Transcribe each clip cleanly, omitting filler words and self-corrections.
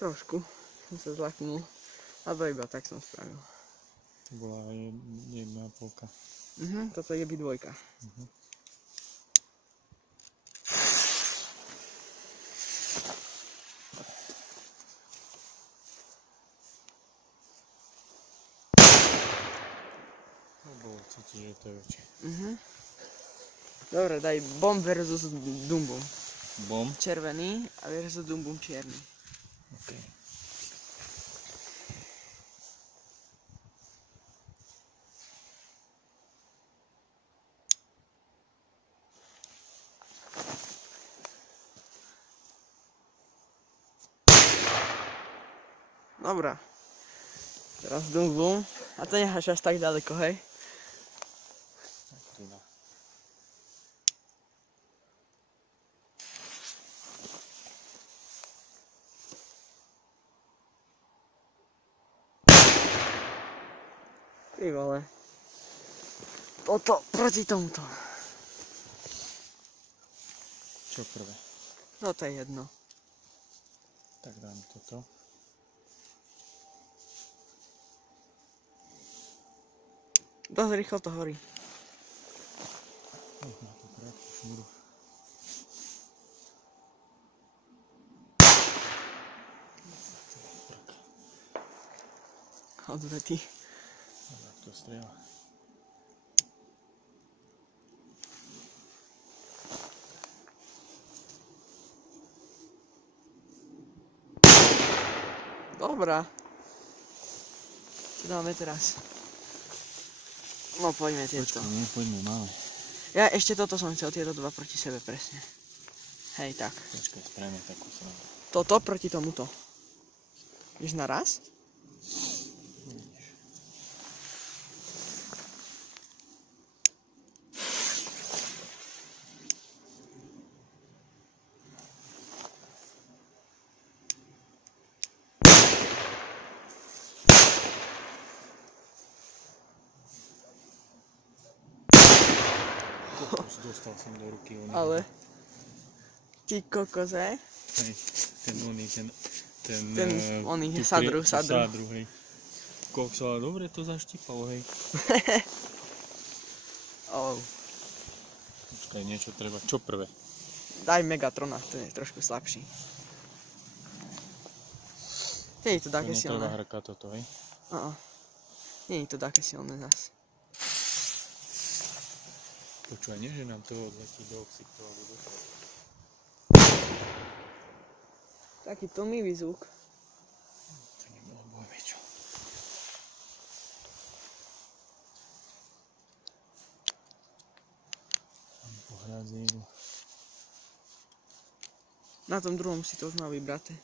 Trošku som sa zlaknul. Alebo iba tak som spravil. To bola 1,5. Toto je dvojka. To bolo cítiť, že to je väčšie. Dobre, daj Bomb versus Dumbum. Bomb? Červený a versus Dumbum čierny. OK. Dobrá. Teraz Dumbum. A to necháš až tak ďaleko, hej? Tak tu dá. Ty vole. Toto proti tomuto. Čo prvé? Toto je jedno. Tak dám toto. Dosť rýchlo to horí. Má to krátku šňúru. Odvetý. Tak to strieľa. Dobrá. Čo dáme teraz? No poďme tieto. Nie, poďme, máme. Ja ešte toto som chcel, tieto dva proti sebe presne. Hej, tak. Počkaj, spravíme takú srandu. Toto proti tomuto. Ideš naraz? Vidíš. Dostal som do ruky oný. Ale... Ty kokos, hej? Hej, ten oný, oný, tú sadru. hej. Kokos, ale dobre to zaštípalo, hej. Oh. Počkaj, niečo treba. Čo prvé? Daj Megatrona, ten je trošku slabší. Nie je to také silné. Netreba hrka toto, hej? Nie je to také silné zas. Počúvaj, nie že nám toho odletí do oxytov alebo do toho. Taký tlmivý zvuk. To nebolo bojme čo. Mám pohľad z jednu. Na tom druhom si to už má vybraté.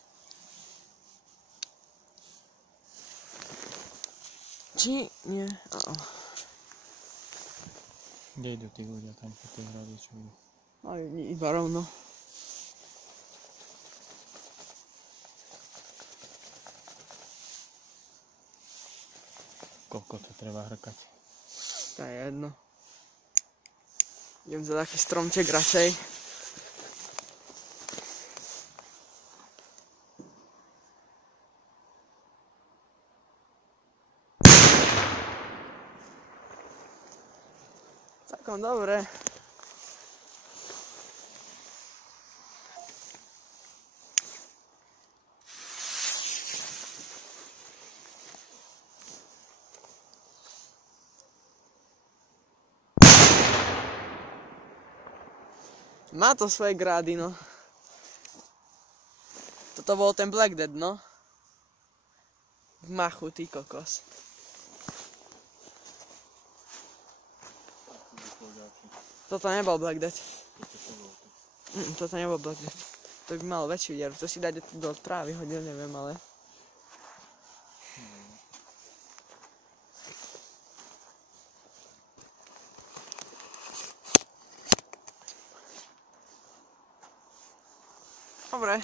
Či nie? Kde idú tí ľudia tam po tej hrade, čo idú? Iba rovno. Koľko to treba hrkať? To je jedno. Idem za taký stromček radšej. Takom dobre. Má to svoje grády, no. Toto bol ten Black Dead, no. V machu, ty kokos. Toto nebol Black Dead. Toto nebol Black Dead. To by malo väčšiu dieru. To si dať do trávy hodil, neviem, ale... Dobre.